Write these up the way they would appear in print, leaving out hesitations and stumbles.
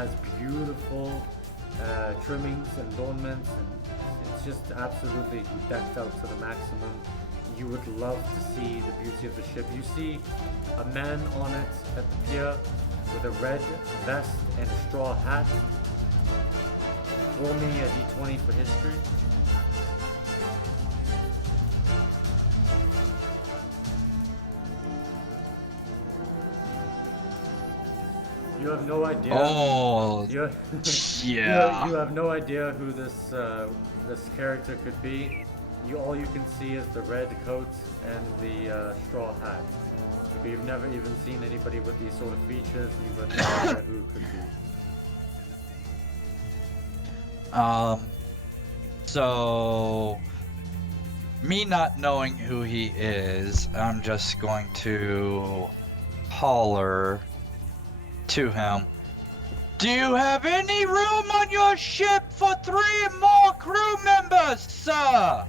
has beautiful trimmings and adornments, and it's just absolutely decked out to the maximum. You would love to see the beauty of the ship. You see a man on it at the pier with a red vest and a straw hat. Roll me a d20 for history. You have no idea. Oh, yeah. You have no idea who this this character could be. All you can see is the red coat and the straw hat. But you've never even seen anybody with these sort of features. You've got no idea who it could be. So me not knowing who he is, I'm just going to holler to him. Do you have any room on your ship for 3 more crew members, sir?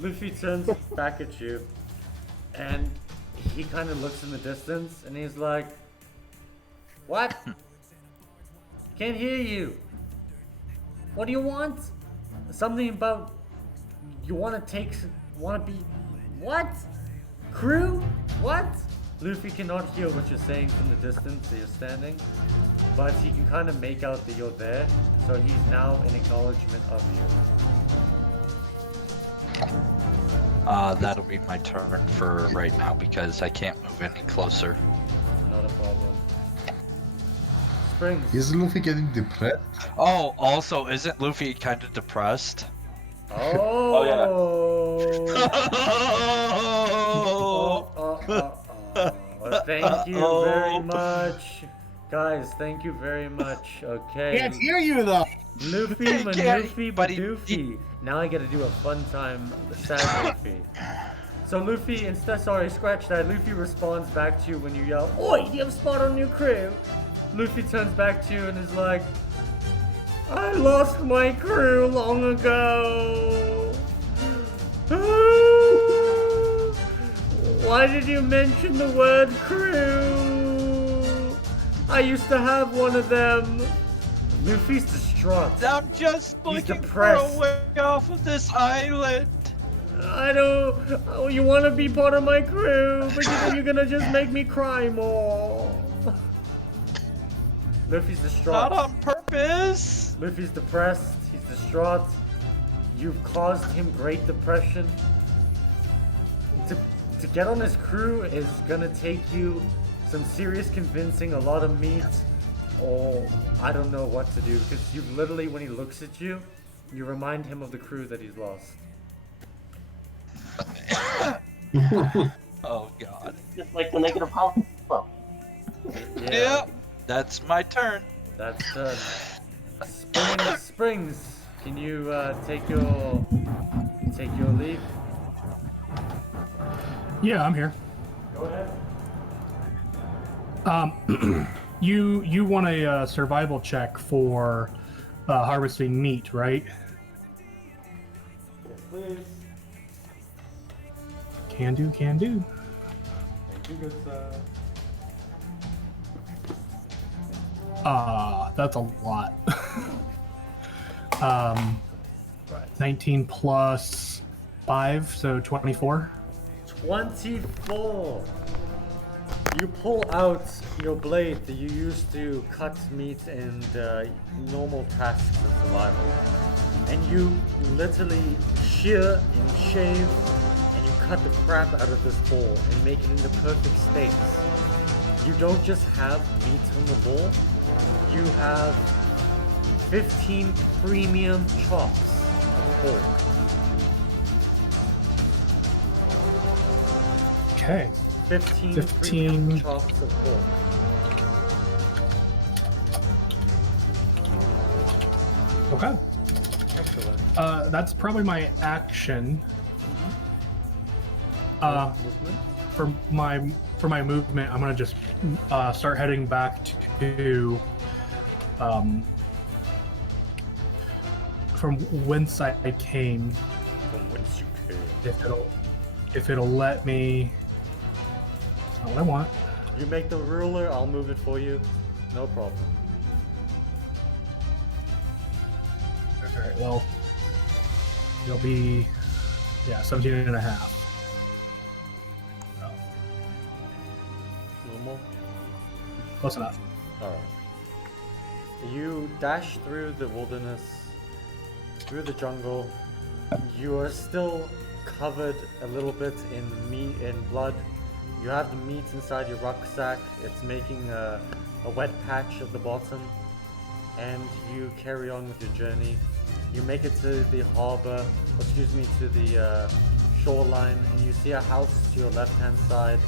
Luffy turns back at you, and he kind of looks in the distance, and he's like, "What? Can't hear you. What do you want? Something about you want to be what? Crew? What?" Luffy cannot hear what you're saying from the distance that you're standing, but he can kind of make out that you're there, so he's now in acknowledgement of you. That'll be my turn for right now because I can't move any closer. Not a problem. Springs. Is Luffy getting depressed? Oh, also, isn't Luffy kind of depressed? Oh, Thank you very much. Guys, thank you very much. Okay. Can't hear you though. Luffy, Manuffy, Badoofy. Now I gotta do a fun time sad Luffy. So Luffy, scratch that. Luffy responds back to you when you yell, "Oi, do you have a spot on your crew?" Luffy turns back to you and is like, "I lost my crew long ago. Why did you mention the word crew? I used to have one of them." Luffy's distraught. I'm just looking for a way off of this island. I don't... Oh, you want to be part of my crew, but you're gonna just make me cry more. Luffy's distraught. Not on purpose. Luffy's depressed. He's distraught. You've caused him great depression. To get on his crew is gonna take you some serious convincing, a lot of meat, or I don't know what to do, because you literally, when he looks at you, you remind him of the crew that he's lost. Oh god. Just like the negative hollow. Yeah. Yep, that's my turn. That's Springs. Can you take your leave? Yeah, I'm here. Go ahead. You want a survival check for harvesting meat, right? Yes, please. Can do. Thank you, good sir. That's a lot. 19 plus 5, so 24. 24. You pull out your blade that you used to cut meat and normal tasks of survival, and you literally shear and shave and you cut the crap out of this bowl and make it into perfect steaks. You don't just have meat on the bowl, you have 15 premium chops of pork. Okay. 15 15 premium chops of pork. Okay. Excellent. That's probably my action. Movement? For my movement, I'm gonna just start heading back to from whence I came. From whence you came. If it'll let me. Not what I want. You make the ruler, I'll move it for you. No problem. Alright, well, it'll be, 17 and a half. Oh, A little more? close enough. Alright. You dash through the wilderness, through the jungle. You are still covered a little bit in meat and blood. You have the meat inside your rucksack. It's making a wet patch at the bottom. And you carry on with your journey. You make it to the harbor, to the shoreline, and you see a house to your left-hand side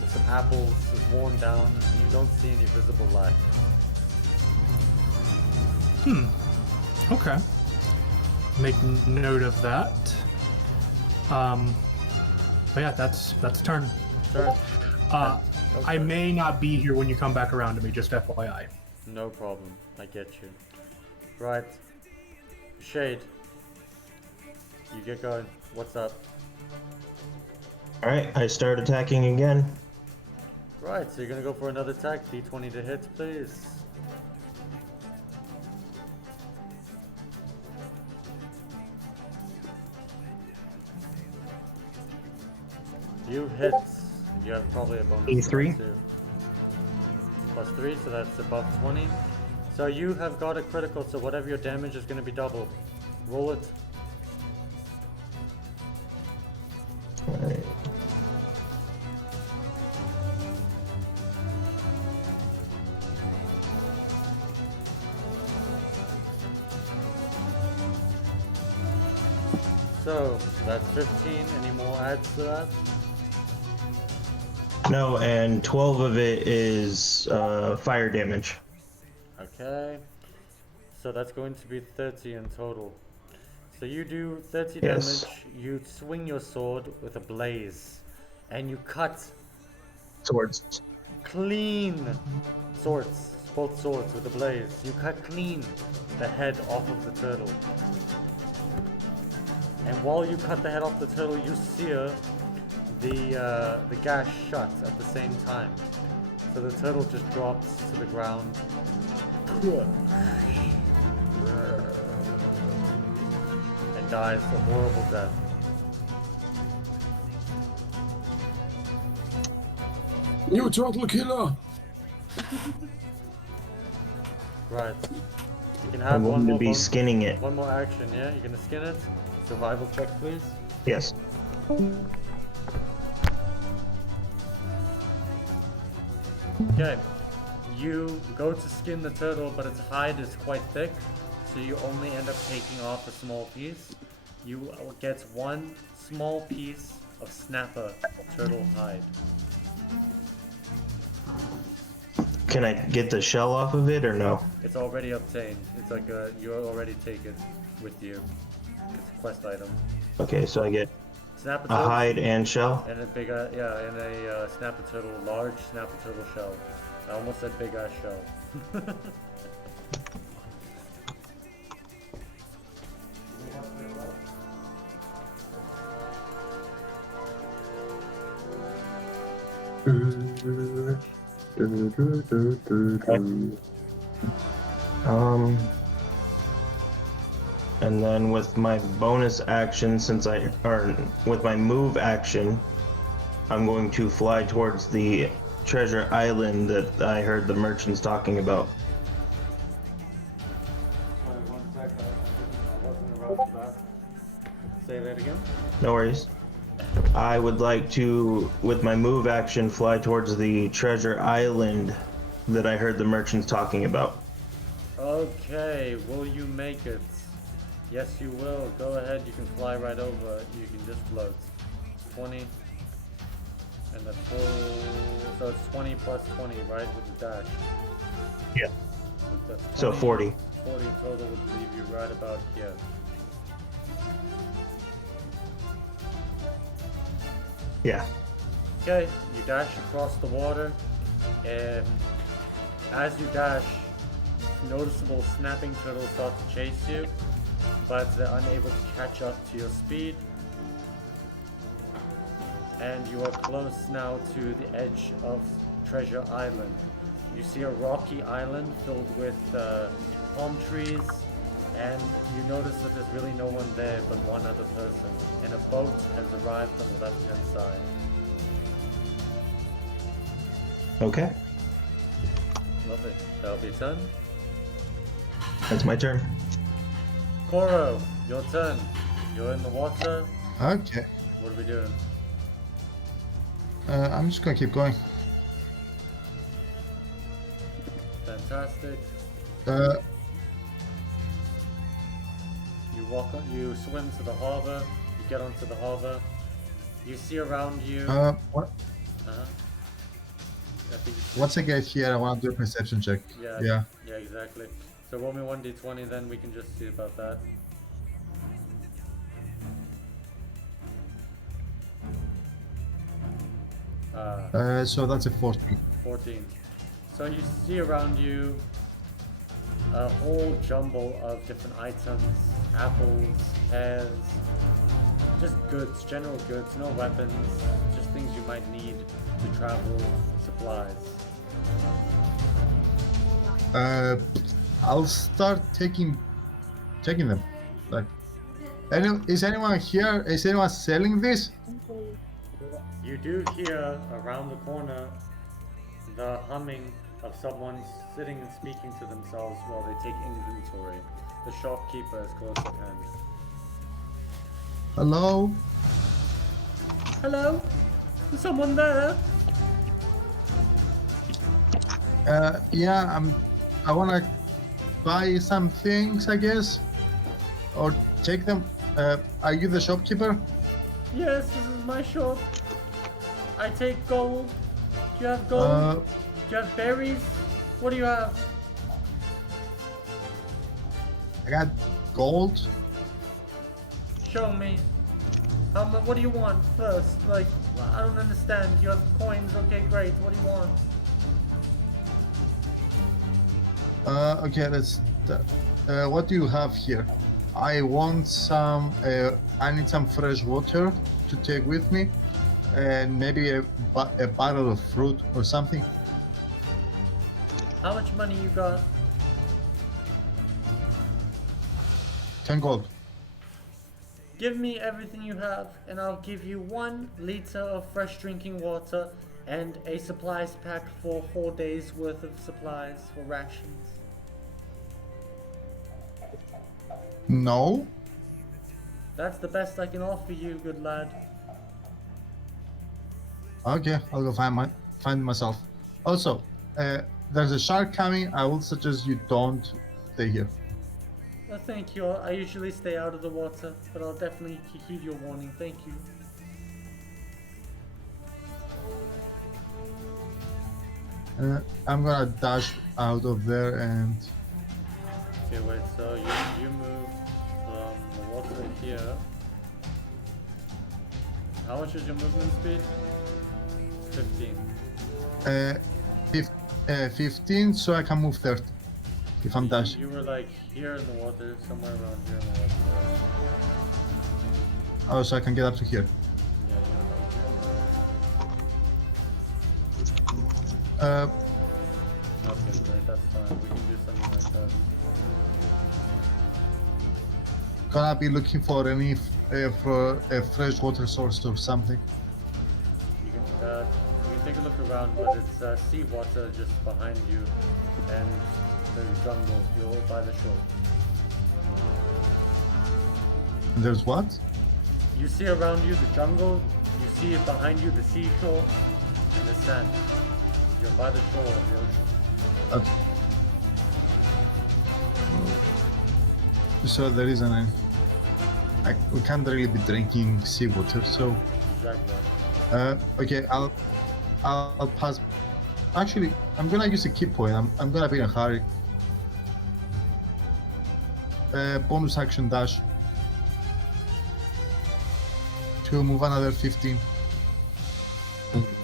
with some apples worn down, and you don't see any visible life. Okay. Make note of that. But yeah, that's a turn. Sure. I may not be here when you come back around to me, just FYI. No problem. I get you. Right. Shade. You get going. What's up? Alright, I start attacking again. Right, so you're gonna go for another attack. D20 to hit, please. You hit. You have probably a bonus E3. too. Plus 3, so that's above 20. So you have got a critical, so whatever your damage is going to be double. Roll it. Alright. So that's 15. Any more adds to that? No, and 12 of it is fire damage. Okay. So that's going to be 30 in total. So you do 30 Yes. damage. You swing your sword with a blaze, and you cut Swords. clean swords, both swords with a blaze. You cut clean the head off of the turtle. And while you cut the head off the turtle, you sear the gash shut at the same time. So the turtle just drops to the ground. And dies a horrible death. You turtle killer! Right. You can have I'm one going to more be skinning it. one more action, yeah? You're gonna skin it? Survival check, please. Yes. Okay. You go to skin the turtle, but its hide is quite thick, so you only end up taking off a small piece. You get one small piece of snapper turtle hide. Can I get the shell off of it or no? It's already obtained. It's like you already take it with you. It's a quest item. Okay, so I get Snapper a turtle hide and shell. and a big and a snapper turtle, large snapper turtle shell. I almost said big ass shell. And then with my bonus action, with my move action, I'm going to fly towards the treasure island that I heard the merchants talking about. Sorry, 1 sec. I wasn't around for that. Say that again. No worries. I would like to, with my move action, fly towards the treasure island that I heard the merchants talking about. Okay, will you make it? Yes, you will. Go ahead, you can fly right over it. You can just float. 20. And the full. So it's 20 plus 20, right? With the dash. Yeah. That's So 20, 40. 40 total would leave you right about here. Yeah. Okay, you dash across the water, and as you dash, noticeable snapping turtles start to chase you, but they're unable to catch up to your speed. and you are close now to the edge of Treasure Island. You see a rocky island filled with palm trees, and you notice that there's really no one there but one other person, and a boat has arrived on the left-hand side. Okay, Lovely. That'll be your turn. that's my turn. Koro, your turn. You're in the water. Okay. What are we doing? I'm just gonna keep going. Fantastic. You swim to the harbor. You get onto the harbor. You see around you. What? Uh-huh. I think you Once I get here, I want to do a perception check. Yeah, exactly. So roll me 1d20, then we can just see about that. So that's a 14. 14. So you see around you a whole jumble of different items, apples, pears, just goods, general goods, no weapons, just things you might need to travel, supplies. I'll start taking them. Like, is anyone here? Is anyone selling this? You do hear around the corner the humming of someone sitting and speaking to themselves while they take inventory. The shopkeeper is close at hand. Hello? Hello? Is someone there? Yeah, I wanna buy some things, I guess, or take them. Are you the shopkeeper? Yes, this is my shop. I take gold. Do you have gold? Do you have berries? What do you have? I got gold. Show me. What do you want first? Like, I don't understand. You have coins. Okay, great. What do you want? Okay, what do you have here? I want some. I need some fresh water to take with me, and maybe a bottle of fruit or something. How much money you got? 10 gold. Give me everything you have, and I'll give you 1 liter of fresh drinking water and a supplies pack for 4 days worth of supplies for rations. No. That's the best I can offer you, good lad. Okay, I'll go find myself. Also, there's a shark coming. I will suggest you don't stay here. Well, thank you. I usually stay out of the water, but I'll definitely heed your warning. Thank you. I'm gonna dash out of there and Okay, wait, so you move from the water here. How much is your movement speed? 15. 15, so I can move 30 if I'm dashing. You were like here in the water, somewhere around here in the water. Oh, so I can get up to here. Yeah, you were like here in the water. Okay, great, that's fine. We can do something like that. Gonna be looking for any for a fresh water source or something. You can take a look around, but it's seawater just behind you, and the jungle. You're by the shore. And there's what? You see around you the jungle. You see behind you the seashore and the sand. You're by the shore of the ocean. So there isn't any. We can't really be drinking seawater, so. Exactly. Okay, I'll pass. Actually, I'm gonna use a key point. I'm gonna be in a hurry. Bonus action dash to move another 15.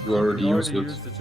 You already used it. it.